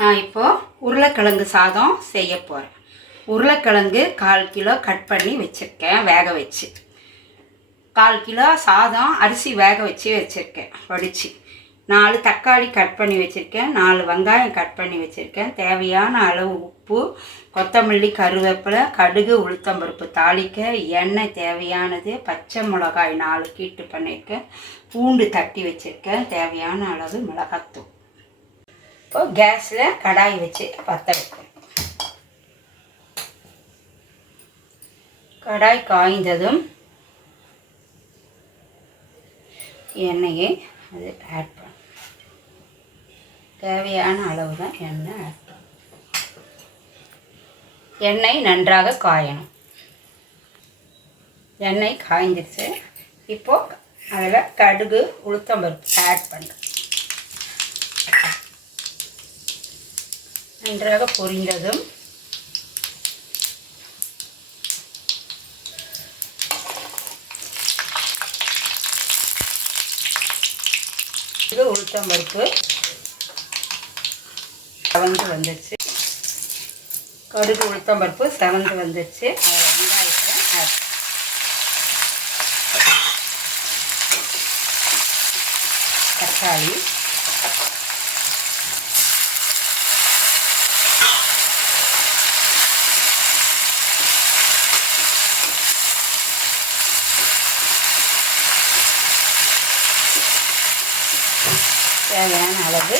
நான் இப்போது உருளைக்கிழங்கு சாதம் செய்ய போகிறேன் உருளைக்கிழங்கு கால் கிலோ கட் பண்ணி வச்சுருக்கேன் வேக வச்சு. கால் கிலோ சாதம் அரிசி வேக வச்சு வச்சுருக்கேன் வடித்து நாலு தக்காளி கட் பண்ணி வச்சுருக்கேன் நாலு வெங்காயம் கட் பண்ணி வச்சுருக்கேன். தேவையான அளவு உப்பு கொத்தமல்லி கருவேப்பிலை கடுகு உளுத்தம்பருப்பு தாளிக்க எண்ணெய் தேவையானது பச்சை மிளகாய் நாலு கீட்டு பண்ணியிருக்கேன் பூண்டு தட்டி வச்சுருக்கேன் தேவையான அளவு மிளகாத்தூள். இப்போ கேஸில் கடாய் வச்சு பற்ற வைக்கிறேன் கடாய் காய்ந்ததும் எண்ணெயை அது ஆட் பண்ண. தேவையான அளவு தான் எண்ணெய் ஆட் பண்ணணும் எண்ணெய் நன்றாக காயணும். எண்ணெய் காய்ஞ்சிருச்சு. இப்போது அதில் கடுகு உளுத்தம்பருப்பு ஆட் பண்ணுறேன் நன்றாக பொரிந்ததும் இது உளுத்தம் பருப்பு. செவந்து வந்துச்சு கடுகு உளுத்தம்பருப்பு செவந்து வந்துச்சு அதில் வெங்காயத்தை தக்காளி. தேவையான அளவு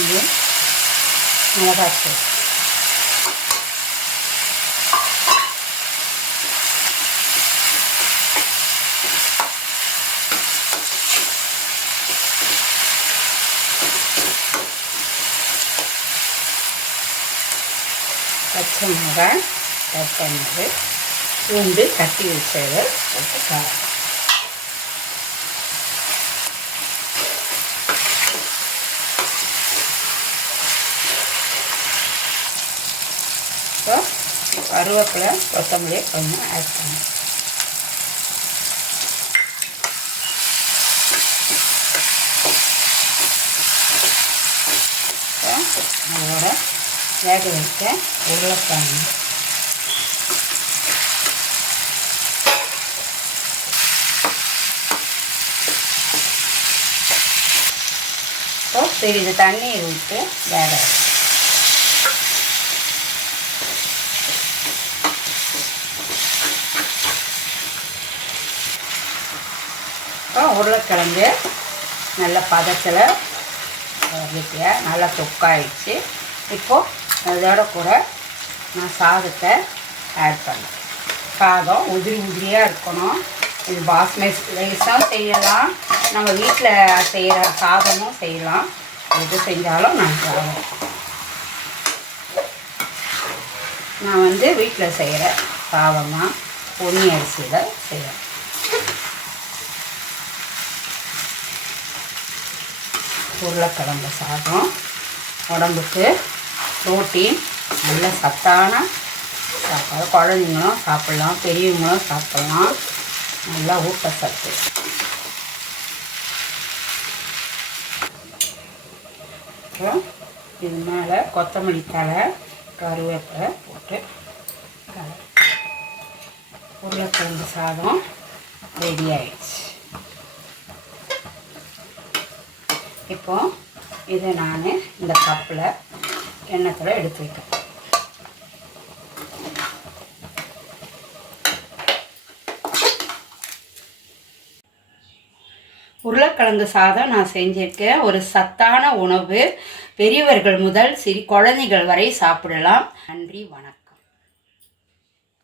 இது மிளகாத்தூள் பச்சை மிளகாய் கட் பண்ணது. பூண்டு கட்டி வச்சதை போட்டு காரம். இப்போ கருவேப்பிலை கொத்தமல்லி கொஞ்சம் ஆட் பண்ணணும் அதோட வேக வைக்க உருளைக்கிழங்கு இப்போ சிறிது தண்ணீர் விட்டு வேக வைக்கணும். இப்போ உருளைக்கிழங்கு நல்ல பதத்தில் நல்லா தொக்காயிடுச்சு இப்போது அதோட கூட நான் சாதத்தை ஆட் பண்ணேன். சாதம் உதிரி உதிரியாக இருக்கணும். இது பாஸ்மதி ரைஸும் செய்யலாம். நம்ம வீட்டில் செய்கிற சாதமும் செய்யலாம். எது செஞ்சாலும் நான் சாதம் நான் வந்து வீட்டில் செய்கிற சாதம் தான் பொன்னி அரிசியில் செய்கிறேன் உருளைக்கிழங்கு சாதம் உடம்புக்கு புரோட்டீன் நல்ல சத்தான சாப்பாடு. குழந்தைங்களும் சாப்பிட்லாம் பெரியவங்களும் சாப்பிட்லாம். நல்லா ஊட்டச்சத்து அப்புறம் இது மேலே கொத்தமல்லி தலை கருவேப்பிலை போட்டு உருளைக்கிழங்கு சாதம் ரெடி ஆயிடுச்சு. இப்போ இதை நான் இந்த கப்பில் எண்ணத்தில் எடுத்து வைக்கிறேன் உருளைக்கிழங்கு சாதம் நான் செஞ்சிருக்கேன் ஒரு சத்தான உணவு. பெரியவர்கள் முதல் சிறி குழந்தைகள் வரை சாப்பிடலாம். நன்றி வணக்கம்.